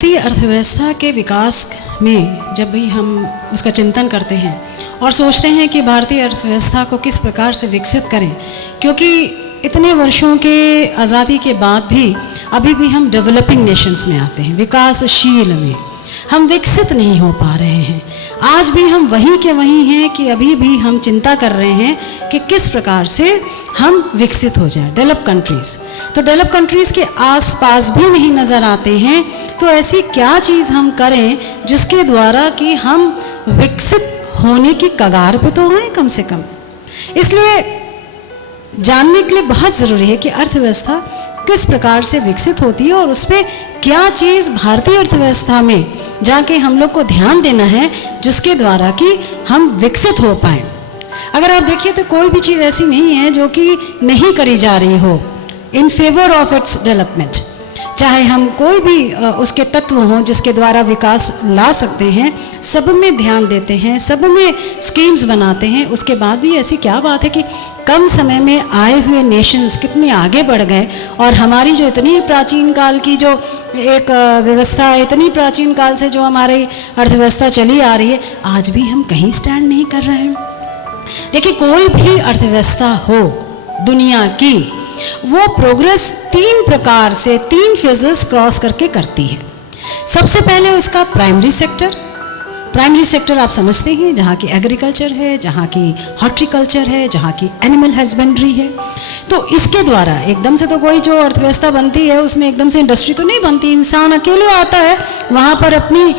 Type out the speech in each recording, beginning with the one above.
भारतीय अर्थव्यवस्था के विकास में जब भी हम उसका चिंतन करते हैं और सोचते हैं कि भारतीय अर्थव्यवस्था को किस प्रकार से विकसित करें, क्योंकि इतने वर्षों के आज़ादी के बाद भी अभी भी हम डेवलपिंग नेशंस में आते हैं, विकासशील में हम विकसित नहीं हो पा रहे हैं। आज भी हम वहीं के वहीं हैं कि अभी भी हम चिंता कर रहे हैं कि किस प्रकार से हम विकसित हो जाए। डेवलप कंट्रीज़ तो डेवलप कंट्रीज़ के आसपास भी नहीं नज़र आते हैं। तो ऐसी क्या चीज़ हम करें जिसके द्वारा कि हम विकसित होने की कगार पे तो आए कम से कम। इसलिए जानने के लिए बहुत ज़रूरी है कि अर्थव्यवस्था किस प्रकार से विकसित होती है और उसमें क्या चीज़ भारतीय अर्थव्यवस्था में जाके हम लोग को ध्यान देना है जिसके द्वारा कि हम विकसित हो पाएँ। अगर आप देखिए तो कोई भी चीज़ ऐसी नहीं है जो कि नहीं करी जा रही हो in favour of its development. चाहे हम कोई भी उसके तत्व हों जिसके द्वारा विकास ला सकते हैं, सब में ध्यान देते हैं, सब में स्कीम्स बनाते हैं। उसके बाद भी ऐसी क्या बात है कि कम समय में आए हुए नेशंस कितने आगे बढ़ गए और हमारी जो इतनी प्राचीन काल की जो एक व्यवस्था, इतनी प्राचीन काल से जो हमारी अर्थव्यवस्था चली आ रही है, आज भी हम कहीं स्टैंड नहीं कर रहे हैं। देखिए, कोई भी अर्थव्यवस्था हो दुनिया की, वो प्रोग्रेस तीन प्रकार से, तीन फेजेस क्रॉस करके करती है। सबसे पहले उसका प्राइमरी सेक्टर आप समझते हैं, जहाँ की एग्रीकल्चर है, जहाँ की हॉर्टिकल्चर है, जहाँ की एनिमल हस्बेंड्री है। तो इसके द्वारा एकदम से तो कोई जो अर्थव्यवस्था बनती है उसमें एकदम से इंडस्ट्री तो नहीं बनती। इंसान अकेले आता है, वहाँ पर अपनी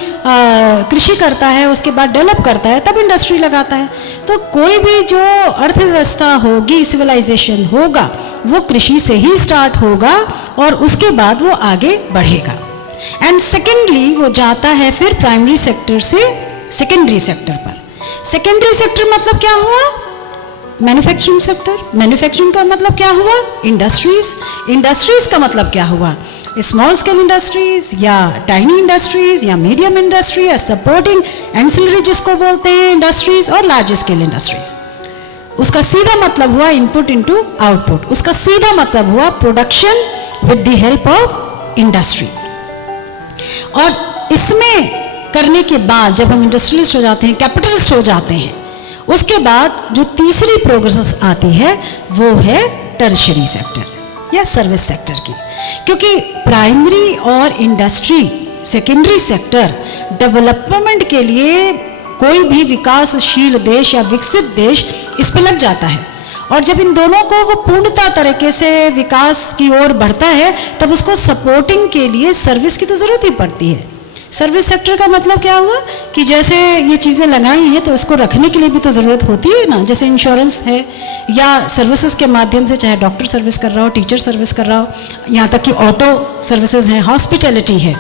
कृषि करता है, उसके बाद डेवलप करता है, तब इंडस्ट्री लगाता है। तो कोई भी जो अर्थव्यवस्था होगी, सिविलाइजेशन होगा, वो कृषि से ही स्टार्ट होगा और उसके बाद वो आगे बढ़ेगा। एंड सेकेंडली वो जाता है फिर प्राइमरी सेक्टर से सेकेंडरी सेक्टर पर। सेकेंडरी सेक्टर मतलब क्या हुआ? Manufacturing sector. मैन्युफैक्चरिंग का मतलब क्या हुआ? इंडस्ट्रीज का मतलब क्या हुआ? स्मॉल स्केल इंडस्ट्रीज या टाइनी इंडस्ट्रीज या मीडियम इंडस्ट्री या सपोर्टिंग एंसिलरी जिसको बोलते हैं इंडस्ट्रीज, और लार्ज स्केल इंडस्ट्रीज। उसका सीधा मतलब हुआ इनपुट इनटू आउटपुट। उसका सीधा मतलब हुआ production with the help of industry. और इसमें करने के बाद जब हम इंडस्ट्रियलिस्ट हो जाते हैं, कैपिटलिस्ट हो जाते हैं, उसके बाद जो तीसरी प्रोग्रेस आती है वो है टर्शियरी सेक्टर या सर्विस सेक्टर की। क्योंकि प्राइमरी और इंडस्ट्री, सेकेंडरी सेक्टर डेवलपमेंट के लिए कोई भी विकासशील देश या विकसित देश इस पे लग जाता है। और जब इन दोनों को वो पूर्णता तरीके से विकास की ओर बढ़ता है, तब उसको सपोर्टिंग के लिए सर्विस की तो ज़रूरत ही पड़ती है। सर्विस सेक्टर का मतलब क्या हुआ कि जैसे ये चीज़ें लगाई हैं तो इसको रखने के लिए भी तो ज़रूरत होती है ना। जैसे इंश्योरेंस है या सर्विसेज के माध्यम से, चाहे डॉक्टर सर्विस कर रहा हो, टीचर सर्विस कर रहा हो, यहाँ तक कि ऑटो सर्विसेज हैं, हॉस्पिटैलिटी है।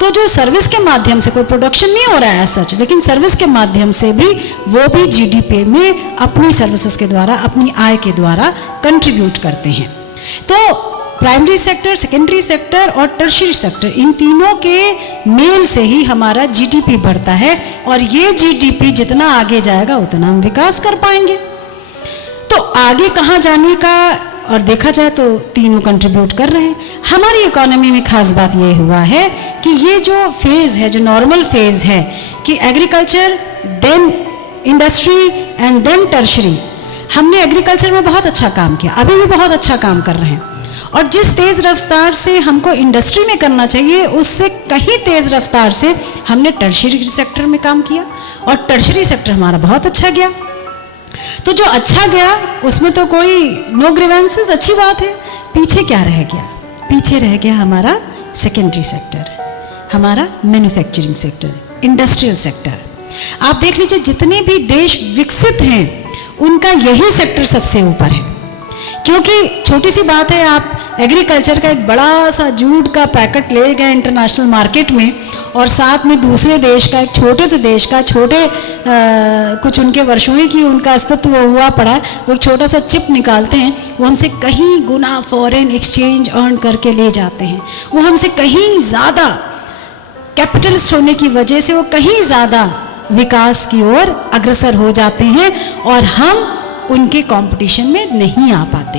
तो जो सर्विस के माध्यम से कोई प्रोडक्शन नहीं हो रहा है सच, लेकिन सर्विस के माध्यम से भी वो भी जीडीपी में अपनी सर्विसेज के द्वारा, अपनी आय के द्वारा कंट्रीब्यूट करते हैं। तो प्राइमरी सेक्टर, सेकेंडरी सेक्टर और टर्शियरी सेक्टर, इन तीनों के मेल से ही हमारा जीडीपी बढ़ता है और ये जीडीपी जितना आगे जाएगा उतना हम विकास कर पाएंगे। तो आगे कहाँ जाने का, और देखा जाए तो तीनों कंट्रीब्यूट कर रहे हैं। हमारी इकोनॉमी में खास बात ये हुआ है कि ये जो फेज़ है, जो नॉर्मल फेज़ है कि agriculture, then industry and then tertiary, हमने एग्रीकल्चर में बहुत अच्छा काम किया, अभी भी बहुत अच्छा काम कर रहे हैं। और जिस तेज़ रफ्तार से हमको इंडस्ट्री में करना चाहिए, उससे कहीं तेज़ रफ्तार से हमने टर्शियरी सेक्टर में काम किया और टर्शियरी सेक्टर हमारा बहुत अच्छा गया। तो जो अच्छा गया उसमें तो कोई नो ग्रीवेंसेस, अच्छी बात है। पीछे क्या रह गया? पीछे रह गया हमारा सेकेंडरी सेक्टर, हमारा मैन्युफैक्चरिंग सेक्टर, इंडस्ट्रियल सेक्टर। आप देख लीजिए, जितने भी देश विकसित हैं उनका यही सेक्टर सबसे ऊपर है। क्योंकि छोटी सी बात है, आप एग्रीकल्चर का एक बड़ा सा जूट का पैकेट ले गए इंटरनेशनल मार्केट में और साथ में दूसरे देश का, एक छोटे से देश का, कुछ उनके वर्षों ही की उनका अस्तित्व हुआ पड़ा, वो एक छोटा सा चिप निकालते हैं, वो हमसे कहीं गुना फॉरेन एक्सचेंज अर्न करके ले जाते हैं। वो हमसे कहीं ज़्यादा कैपिटलिस्ट होने की वजह से वो कहीं ज़्यादा विकास की ओर अग्रसर हो जाते हैं और हम उनके कंपटीशन में नहीं आ पाते।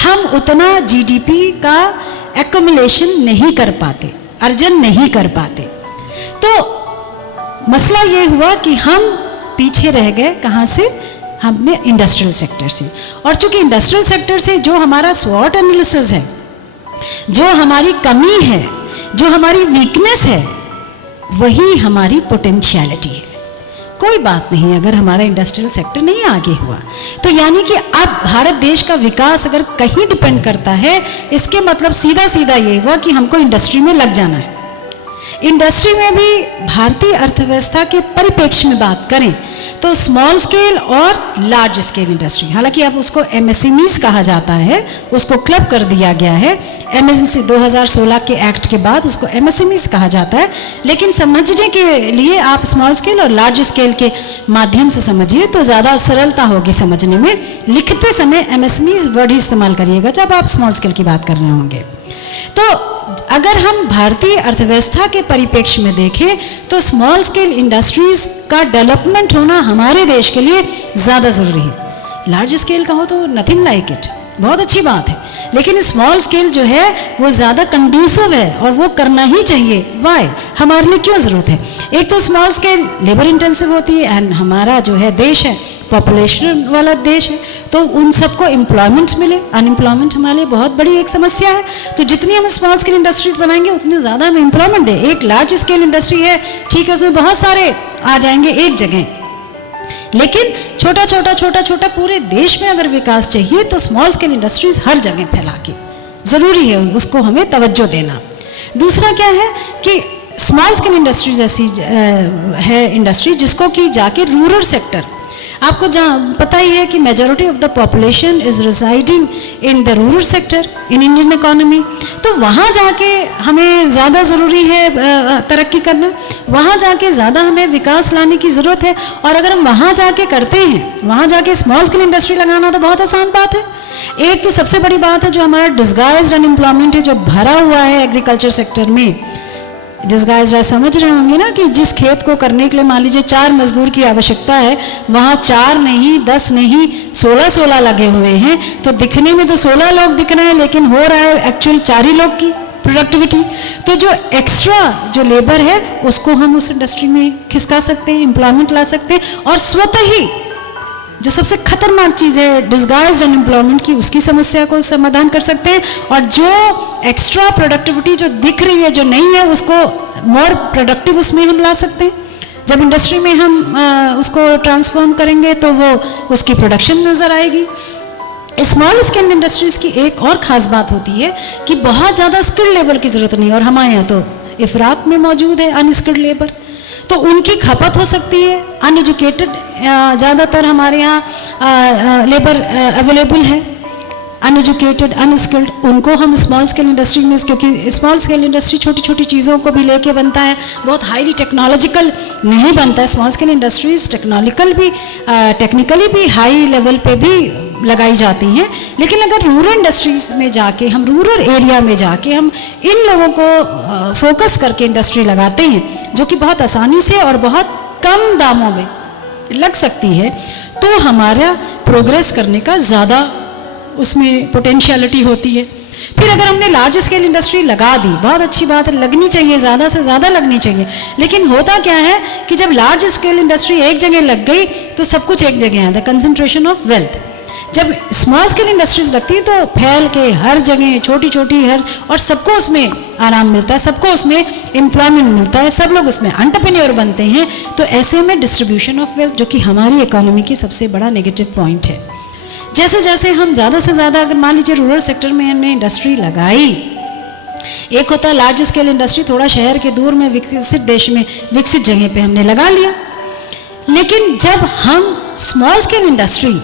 हम उतना जीडीपी का एक्युमुलेशन नहीं कर पाते। अर्जन नहीं कर पाते। तो मसला ये हुआ कि हम पीछे रह गए, कहाँ से? हमने इंडस्ट्रियल सेक्टर से। और चूंकि इंडस्ट्रियल सेक्टर से जो हमारा स्वॉट एनालिसिस है, जो हमारी कमी है, जो हमारी वीकनेस है, वही हमारी पोटेंशियलिटी है। कोई बात नहीं अगर हमारा इंडस्ट्रियल सेक्टर नहीं आगे हुआ तो, यानी कि अब भारत देश का विकास अगर कहीं डिपेंड करता है, इसके मतलब सीधा सीधा ये हुआ कि हमको इंडस्ट्री में लग जाना है। इंडस्ट्री में भी भारतीय अर्थव्यवस्था के परिप्रेक्ष्य में बात करें तो स्मॉल स्केल और लार्ज स्केल इंडस्ट्री, हालांकि अब उसको एमएसएमईज कहा जाता है, उसको क्लब कर दिया गया है। एमएसएमई 2016 के एक्ट के बाद उसको एमएसएमईज कहा जाता है, लेकिन समझने के लिए आप स्मॉल स्केल और लार्ज स्केल के माध्यम से समझिए तो ज़्यादा सरलता होगी समझने में। लिखते समय एमएसएमईज वर्ड ही इस्तेमाल करिएगा जब आप स्मॉल स्केल की बात कर रहे होंगे। तो अगर हम भारतीय अर्थव्यवस्था के परिप्रेक्ष्य में देखें तो स्मॉल स्केल इंडस्ट्रीज का डेवलपमेंट होना हमारे देश के लिए ज़्यादा ज़रूरी है। लार्ज स्केल का हो तो नथिंग लाइक इट, बहुत अच्छी बात है, लेकिन स्मॉल स्केल जो है वो ज़्यादा कंड्यूसिव है और वो करना ही चाहिए। वाई? हमारे लिए क्यों ज़रूरत है? एक तो स्मॉल स्केल लेबर इंटेंसिव होती है एंड हमारा जो है देश है पॉपुलेशन वाला देश है, तो उन सबको एम्प्लॉयमेंट मिले। अनएम्प्लॉयमेंट हमारे लिए बहुत बड़ी एक समस्या है, तो जितनी हम स्मॉल स्केल इंडस्ट्रीज बनाएंगे उतनी ज़्यादा हम एम्प्लॉयमेंट दें। एक लार्ज स्केल इंडस्ट्री है, ठीक है, उसमें बहुत सारे आ जाएंगे एक जगह, लेकिन छोटा छोटा छोटा छोटा पूरे देश में अगर विकास चाहिए तो स्मॉल स्केल इंडस्ट्रीज हर जगह फैला के ज़रूरी है, उसको हमें तवज्जो देना। दूसरा क्या है कि स्मॉल स्केल इंडस्ट्रीज ऐसी है इंडस्ट्री जिसको कि जाके रूरल सेक्टर, आपको जहाँ पता ही है कि majority of the population is residing in the rural sector in Indian economy, तो वहाँ जाके हमें ज़्यादा ज़रूरी है तरक्की करना, वहाँ जाके ज़्यादा हमें विकास लाने की ज़रूरत है। और अगर हम वहाँ जाके करते हैं, वहाँ जाके स्मॉल स्केल इंडस्ट्री लगाना तो बहुत आसान बात है। एक तो सबसे बड़ी बात है जो हमारा डिस्गाइज्ड अनएम्प्लॉयमेंट है जो भरा हुआ है एग्रीकल्चर सेक्टर में। डिस्गाइज समझ रहे होंगे ना कि जिस खेत को करने के लिए मान लीजिए 4 मजदूर की आवश्यकता है, वहाँ 4 नहीं 10 नहीं 16 लगे हुए हैं, तो दिखने में तो 16 लोग दिख रहे हैं लेकिन हो रहा है एक्चुअल 4 ही लोग की प्रोडक्टिविटी। तो जो एक्स्ट्रा जो लेबर है उसको हम उस इंडस्ट्री में खिसका सकते हैं, एम्प्लॉयमेंट ला सकते हैं, और स्वतः ही जो सबसे खतरनाक चीज़ है डिस्गाइज्ड अनएम्प्लॉयमेंट की, उसकी समस्या को समाधान कर सकते हैं। और जो एक्स्ट्रा प्रोडक्टिविटी जो दिख रही है, जो नहीं है, उसको मोर प्रोडक्टिव उसमें हम ला सकते हैं। जब इंडस्ट्री में हम उसको ट्रांसफॉर्म करेंगे तो वो उसकी प्रोडक्शन नज़र आएगी। स्मॉल स्केल इंडस्ट्रीज़ की एक और ख़ास बात होती है कि बहुत ज़्यादा स्किल्ड लेबर की ज़रूरत नहीं है, और हमारे यहाँ तो इफरात में मौजूद है अनस्किल्ड लेबर, तो उनकी खपत हो सकती है। अनएजुकेटेड ज़्यादातर हमारे यहाँ लेबर अवेलेबल है, अनएजुकेटेड अनस्किल्ड, उनको हम स्मॉल स्केल इंडस्ट्री में, क्योंकि स्मॉल स्केल इंडस्ट्री छोटी छोटी चीज़ों को भी लेके बनता है, बहुत हाईली टेक्नोलॉजिकल नहीं बनता है। स्मॉल स्केल इंडस्ट्रीज टेक्निकली भी हाई लेवल पे भी लगाई जाती हैं, लेकिन अगर रूरल इंडस्ट्रीज में जाके हम रूरल एरिया में जाके हम इन लोगों को फोकस करके इंडस्ट्री लगाते हैं जो कि बहुत आसानी से और बहुत कम दामों में लग सकती है, तो हमारा प्रोग्रेस करने का ज़्यादा उसमें पोटेंशियलिटी होती है। फिर अगर हमने लार्ज स्केल इंडस्ट्री लगा दी, बहुत अच्छी बात है, लगनी चाहिए, ज़्यादा से ज़्यादा लगनी चाहिए, लेकिन होता क्या है कि जब लार्ज स्केल इंडस्ट्री एक जगह लग गई तो सब कुछ एक जगह आता है, कंसंट्रेशन ऑफ वेल्थ। जब स्मॉल स्केल इंडस्ट्रीज लगती है तो फैल के हर जगह छोटी छोटी और सबको उसमें आराम मिलता है, सबको उसमें एम्प्लॉयमेंट मिलता है, सब लोग उसमें एंटरप्रेन्योर बनते हैं। तो ऐसे में डिस्ट्रीब्यूशन ऑफ वेल्थ, जो कि हमारी इकोनॉमी की सबसे बड़ा नेगेटिव पॉइंट है, जैसे जैसे हम ज़्यादा से ज़्यादा, अगर मान लीजिए रूरल सेक्टर में हमने इंडस्ट्री लगाई, एक होता है लार्ज स्केल इंडस्ट्री, थोड़ा शहर के दूर में विकसित देश में विकसित जगह पे हमने लगा लिया, लेकिन जब हम स्मॉल स्केल इंडस्ट्री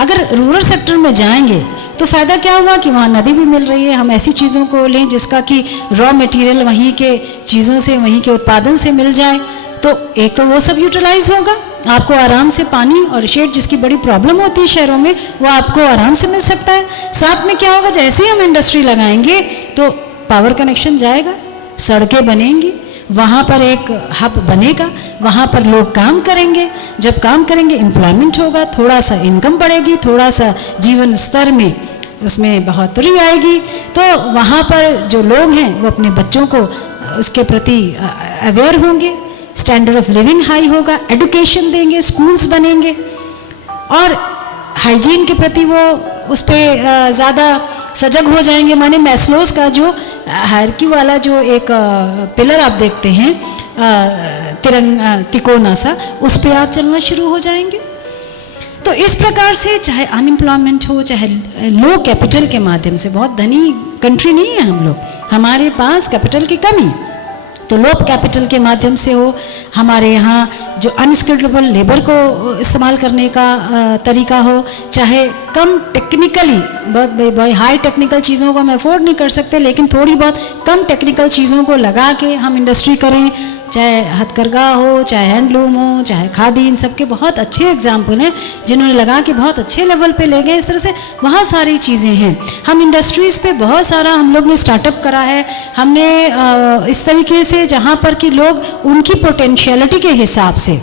अगर रूरल सेक्टर में जाएंगे तो फ़ायदा क्या हुआ कि वहाँ नदी भी मिल रही है, हम ऐसी चीज़ों को लें जिसका कि रॉ मटेरियल वहीं के चीज़ों से, वहीं के उत्पादन से मिल जाए, तो एक तो वो सब यूटिलाइज होगा, आपको आराम से पानी और शेड, जिसकी बड़ी प्रॉब्लम होती है शहरों में, वो आपको आराम से मिल सकता है। साथ में क्या होगा, जैसे ही हम इंडस्ट्री लगाएंगे तो पावर कनेक्शन जाएगा, सड़कें बनेंगी, वहाँ पर एक हब बनेगा, वहाँ पर लोग काम करेंगे, जब काम करेंगे एम्प्लॉयमेंट होगा, थोड़ा सा इनकम बढ़ेगी, थोड़ा सा जीवन स्तर में उसमें बढ़ोतरी आएगी, तो वहाँ पर जो लोग हैं वो अपने बच्चों को उसके प्रति अवेयर होंगे, स्टैंडर्ड ऑफ लिविंग हाई होगा, एजुकेशन देंगे, स्कूल्स बनेंगे, और हाइजीन के प्रति वो उस पर ज़्यादा सजग हो जाएंगे। माने मैस्लोस का जो हायरार्की वाला जो एक पिलर आप देखते हैं तिकोना सा, उस पर आप चलना शुरू हो जाएंगे। तो इस प्रकार से चाहे अनएम्प्लॉयमेंट हो, चाहे लो कैपिटल के माध्यम से, बहुत धनी कंट्री नहीं है हम लोग, हमारे पास कैपिटल की कमी, तो लो कैपिटल के माध्यम से हो, हमारे यहाँ जो अनस्किल्डेबल लेबर को इस्तेमाल करने का तरीका हो, चाहे कम टेक्निकली, बहुत हाई टेक्निकल चीज़ों को हम अफोर्ड नहीं कर सकते, लेकिन थोड़ी बहुत कम टेक्निकल चीज़ों को लगा के हम इंडस्ट्री करें, चाहे हथकरघा हो, चाहे हैंडलूम हो, चाहे खादी, इन सब के बहुत अच्छे एग्जाम्पल हैं जिन्होंने लगा के बहुत अच्छे लेवल पे ले गए। इस तरह से बहुत सारी चीज़ें हैं। हम इंडस्ट्रीज़ पे बहुत सारा हम लोग ने स्टार्टअप करा है, हमने इस तरीके से जहाँ पर कि लोग उनकी पोटेंशियलिटी के हिसाब से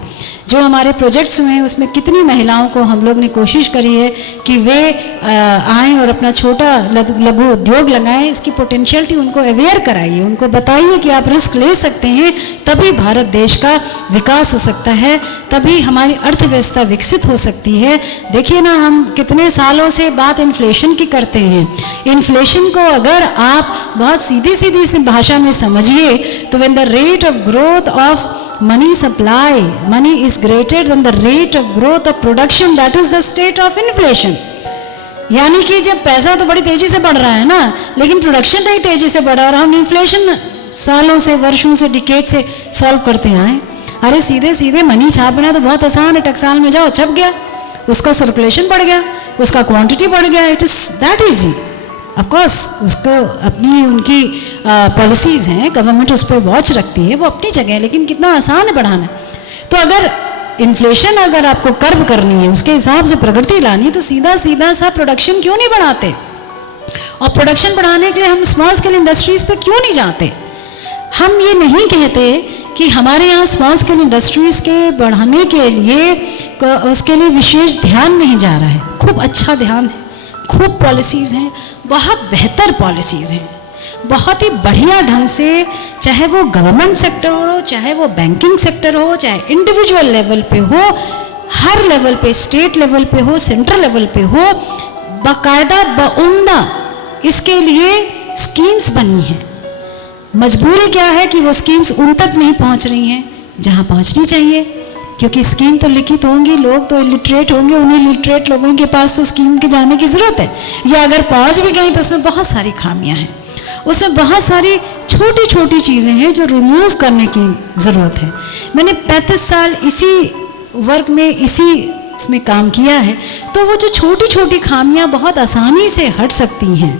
जो हमारे प्रोजेक्ट्स हुए हैं उसमें कितनी महिलाओं को हम लोग ने कोशिश करी है कि वे आएँ और अपना छोटा लघु उद्योग लगाएं, इसकी पोटेंशियलिटी उनको अवेयर कराइए, उनको बताइए कि आप रिस्क ले सकते हैं, तभी भारत देश का विकास हो सकता है, तभी हमारी अर्थव्यवस्था विकसित हो सकती है। देखिए ना, हम कितने सालों से बात इन्फ्लेशन की करते हैं। इन्फ्लेशन को अगर आप बहुत सीधी सीधी सी भाषा में समझिए तो when the rate of growth of money supply, money is greater than the rate of growth of production, that is the state of inflation। यानी कि जब पैसा तो बड़ी तेजी से बढ़ रहा है ना, लेकिन प्रोडक्शन नहीं तेजी से बढ़ा, और हम इन्फ्लेशन सालों से, वर्षों से, डिकेड से सॉल्व करते आए। अरे सीधे सीधे मनी छापना तो बहुत आसान है, टकसाल में जाओ छप गया, उसका सर्कुलेशन बढ़ गया, उसका क्वांटिटी बढ़ गया, it is that easy. Of course उसको अपनी उनकी पॉलिसीज़ हैं, गवर्नमेंट उस पर वॉच रखती है, वो अपनी जगह है, लेकिन कितना आसान है बढ़ाना। तो अगर इन्फ्लेशन अगर आपको कर्ब करनी है, उसके हिसाब से प्रगति लानी है, तो सीधा सीधा सा प्रोडक्शन क्यों नहीं बढ़ाते, और प्रोडक्शन बढ़ाने के लिए हम स्मॉल स्केल इंडस्ट्रीज़ पे क्यों नहीं जाते। हम ये नहीं कहते कि हमारे यहाँ स्मॉल स्केल इंडस्ट्रीज़ के बढ़ाने के लिए उसके लिए विशेष ध्यान नहीं जा रहा है, खूब अच्छा ध्यान है, खूब पॉलिसीज़ हैं, बहुत बेहतर पॉलिसीज़ हैं, बहुत ही बढ़िया ढंग से, चाहे वो गवर्नमेंट सेक्टर हो, चाहे वो बैंकिंग सेक्टर हो, चाहे इंडिविजुअल लेवल पे हो, हर लेवल पे, स्टेट लेवल पे हो, सेंट्रल लेवल पे हो, बाकायदा बाउंदा इसके लिए स्कीम्स बनी हैं। मजबूरी क्या है कि वो स्कीम्स उन तक नहीं पहुंच रही हैं जहां पहुंचनी चाहिए, क्योंकि स्कीम तो लिखित होंगी, लोग तो इलिटरेट होंगे, उन्हें इलिटरेट लोगों के पास तो स्कीम के जाने की ज़रूरत है, या अगर पहुंच भी गई तो उसमें बहुत सारी खामियां हैं, उसमें बहुत सारी छोटी छोटी चीज़ें हैं जो रिमूव करने की ज़रूरत है। मैंने 35 साल इसी वर्क में, इसी इसमें काम किया है, तो वो जो छोटी छोटी खामियां बहुत आसानी से हट सकती हैं।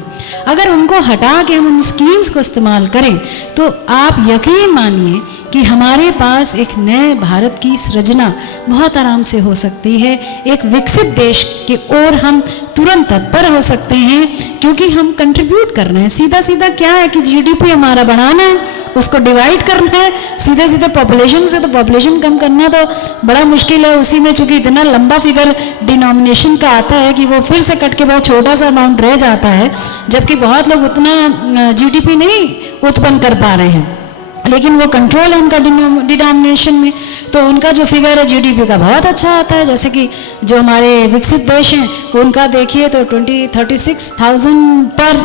अगर उनको हटा के हम उन स्कीम्स को इस्तेमाल करें तो आप यकीन मानिए कि हमारे पास एक नए भारत की सृजना बहुत आराम से हो सकती है। एक विकसित देश की ओर हम तुरंत तत्पर हो सकते हैं, क्योंकि हम कंट्रीब्यूट कर रहे हैं। सीधा सीधा क्या है कि जीडीपी हमारा बढ़ाना है, उसको डिवाइड करना है सीधे सीधे पॉपुलेशन से, तो पॉपुलेशन कम करना तो बड़ा मुश्किल है। उसी में चूंकि इतना लंबा फिगर डिनोमिनेशन का आता है कि वो फिर से कट के बहुत छोटा सा अमाउंट रह जाता है, जबकि बहुत लोग उतना जीडीपी नहीं उत्पन्न कर पा रहे हैं, लेकिन वो कंट्रोल है उनका डिनोमिनेशन में, तो उनका जो फिगर है जीडीपी का बहुत अच्छा आता है। जैसे कि जो हमारे विकसित देश हैं उनका देखिए तो 36,000 पर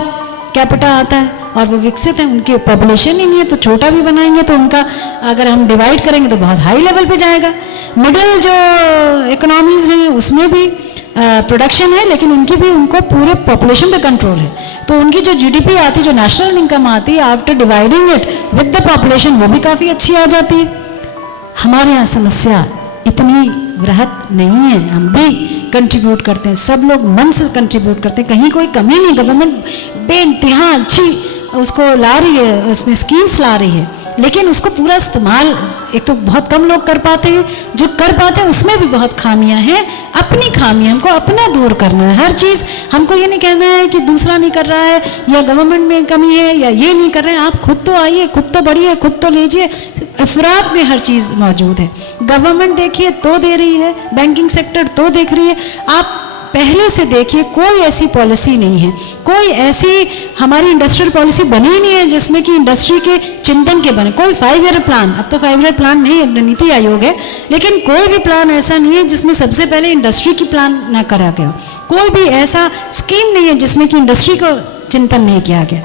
कैपिटा आता है, और वो विकसित हैं, उनकी पॉपुलेशन ही नहीं है, तो छोटा भी बनाएंगे तो उनका अगर हम डिवाइड करेंगे तो बहुत हाई लेवल पे जाएगा। मिडिल जो इकोनॉमीज हैं उसमें भी प्रोडक्शन है, लेकिन उनकी भी, उनको पूरे पॉपुलेशन पे कंट्रोल है, तो उनकी जो जीडीपी आती है, जो नेशनल इनकम आती है after dividing it with the population, वो भी काफ़ी अच्छी आ जाती है। हमारे यहाँ समस्या इतनी वृहत नहीं है, हम भी कंट्रीब्यूट करते हैं, सब लोग मन से कंट्रीब्यूट करते हैं, कहीं कोई कमी नहीं। गवर्नमेंट बेइंतहा अच्छी उसको ला रही है, उसमें स्कीम्स ला रही है, लेकिन उसको पूरा इस्तेमाल एक तो बहुत कम लोग कर पाते हैं, जो कर पाते हैं उसमें भी बहुत खामियां हैं। अपनी खामियां हमको अपना दूर करना है। हर चीज़ हमको ये नहीं कहना है कि दूसरा नहीं कर रहा है, या गवर्नमेंट में कमी है, या ये नहीं कर रहे हैं। आप खुद तो आइए, खुद तो बढ़िए, खुद तो लीजिए। अफराद में हर चीज़ मौजूद है। गवर्नमेंट देखिए तो दे रही है, बैंकिंग सेक्टर तो देख रही है, आप पहले से देखिए कोई ऐसी पॉलिसी नहीं है, कोई ऐसी हमारी इंडस्ट्रियल पॉलिसी बनी ही नहीं है जिसमें कि इंडस्ट्री के चिंतन के बने। कोई 5 ईयर प्लान, अब तो 5 ईयर प्लान नहीं है, नीति आयोग है, लेकिन कोई भी प्लान ऐसा नहीं है जिसमें सबसे पहले इंडस्ट्री की प्लान ना करा गया। कोई भी ऐसा स्कीम नहीं है जिसमें कि इंडस्ट्री को चिंतन नहीं किया गया।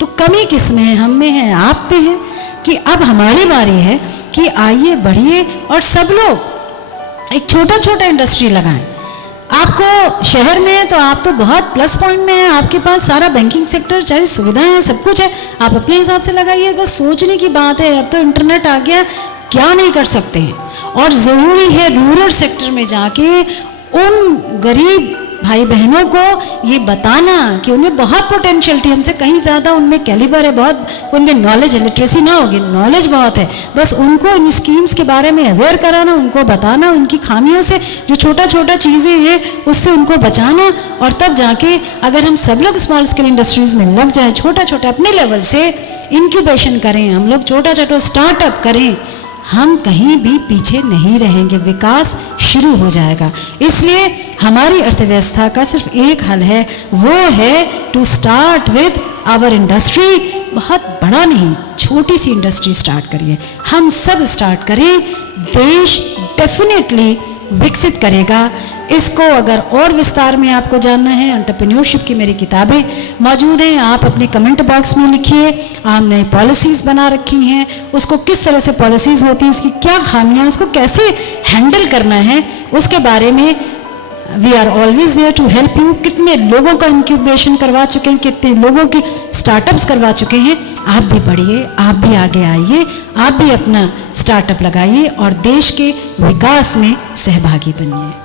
तो कमी किस में है? हम में है, आप में है, कि अब हमारी बारी है कि आइए बढ़िए और सब लोग एक छोटा छोटा इंडस्ट्री लगाएं। आपको शहर में है तो आप तो बहुत प्लस पॉइंट में है, आपके पास सारा बैंकिंग सेक्टर, चाहे सुविधाएं हैं, सब कुछ है, आप अपने हिसाब से लगाइए। बस सोचने की बात है, अब तो इंटरनेट आ गया, क्या नहीं कर सकते हैं। और ज़रूरी है रूरल सेक्टर में जाके उन गरीब भाई बहनों को ये बताना कि उनमें बहुत पोटेंशियलिटी, हमसे कहीं ज़्यादा उनमें कैलिबर है, बहुत उनमें नॉलेज है, लिटरेसी ना होगी, नॉलेज बहुत है। बस उनको इन स्कीम्स के बारे में अवेयर कराना, उनको बताना, उनकी खामियों से जो छोटा छोटा चीज़ें हैं उससे उनको बचाना, और तब जाके अगर हम सब लोग स्मॉल स्केल इंडस्ट्रीज़ में लग जाएँ, छोटा छोटा अपने लेवल से इंक्यूबेशन करें, हम लोग छोटा छोटा स्टार्टअप करें, हम कहीं भी पीछे नहीं रहेंगे, विकास शुरू हो जाएगा। इसलिए हमारी अर्थव्यवस्था का सिर्फ एक हल है, वो है to start with our industry. बहुत बड़ा नहीं, छोटी सी इंडस्ट्री स्टार्ट करिए, हम सब स्टार्ट करें, देश डेफिनेटली विकसित करेगा। इसको अगर और विस्तार में आपको जानना है, एंटरप्रेन्योरशिप की मेरी किताबें मौजूद हैं, आप अपने कमेंट बॉक्स में लिखिए। हमने पॉलिसीज़ बना रखी हैं, उसको किस तरह से पॉलिसीज़ होती हैं, उसकी क्या खामियां, उसको कैसे हैंडल करना है, उसके बारे में we are always there to help you. कितने लोगों का इंक्यूबेशन करवा चुके हैं, कितने लोगों की स्टार्टअप्स करवा चुके हैं। आप भी बढ़िए, आप भी आगे आइए, आप भी अपना स्टार्टअप लगाइए और देश के विकास में सहभागी बनिए।